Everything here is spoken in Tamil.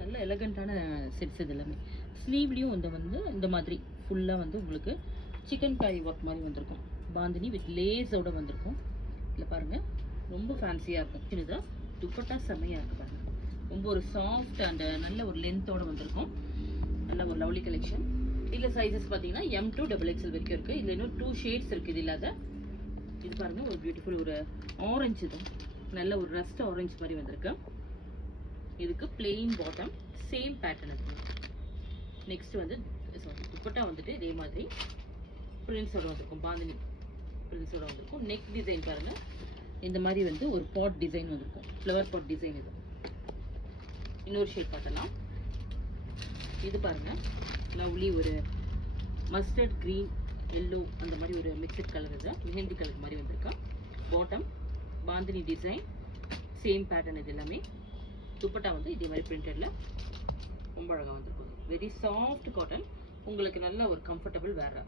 நல்ல எலகண்டான செட்ஸ் இது எல்லாமே. ஸ்லீவ்லேயும் இந்த மாதிரி ஃபுல்லாக உங்களுக்கு சிக்கன் காரி ஒர்க் மாதிரி வந்திருக்கும். பாந்தினி வித் லேஸோட வந்திருக்கும். இதில் பாருங்கள், ரொம்ப ஃபேன்சியாக இருக்கும். இதுதான் துப்பட்டா செம்மையாக இருக்குது பாருங்கள். ரொம்ப ஒரு சாஃப்ட் அண்ட் நல்ல ஒரு லென்த்தோடு வந்திருக்கும். நல்ல ஒரு லவ்லி கலெக்ஷன். இதில் சைஸஸ் பார்த்தீங்கன்னா M to XXL வரைக்கும் இருக்குது. இதில் இன்னும் 2 ஷேட்ஸ் இருக்குது. இது இல்லாத இது பாருங்கள், ஒரு பியூட்டிஃபுல் ஒரு ஆரஞ்சு தான், நல்ல ஒரு ரஸ்ட் ஆரஞ்சு மாதிரி வந்திருக்கு. இதுக்கு பிளெயின் பாட்டம், சேம் பேட்டர்ன் இருக்கு. நெக்ஸ்ட் துப்பட்டா இதே மாதிரி பிரிண்ட்ஸோட வந்திருக்கும். பாந்தினி பிரிண்ட்ஸோட வந்திருக்கும். நெக் டிசைன் பாருங்கள், இந்த மாதிரி ஒரு பாட் டிசைன் வந்திருக்கும். Flower pot design. இது இன்னொரு ஷேட் பார்த்தலாம். இது பாருங்கள், லவ்லி ஒரு மஸ்டர்ட் க்ரீன் எல்லோ அந்த மாதிரி ஒரு மிக்சட் கலர். இது மெஹந்தி கலர் மாதிரி வந்திருக்கா. Bottom bandhani design, same pattern. இது எல்லாமே துப்பட்டா இதே மாதிரி பிரிண்டட்ல ரொம்ப அழகாக வந்திருக்கும். வெரி சாஃப்ட் காட்டன், உங்களுக்கு நல்ல ஒரு கம்ஃபர்டபுள் வேற.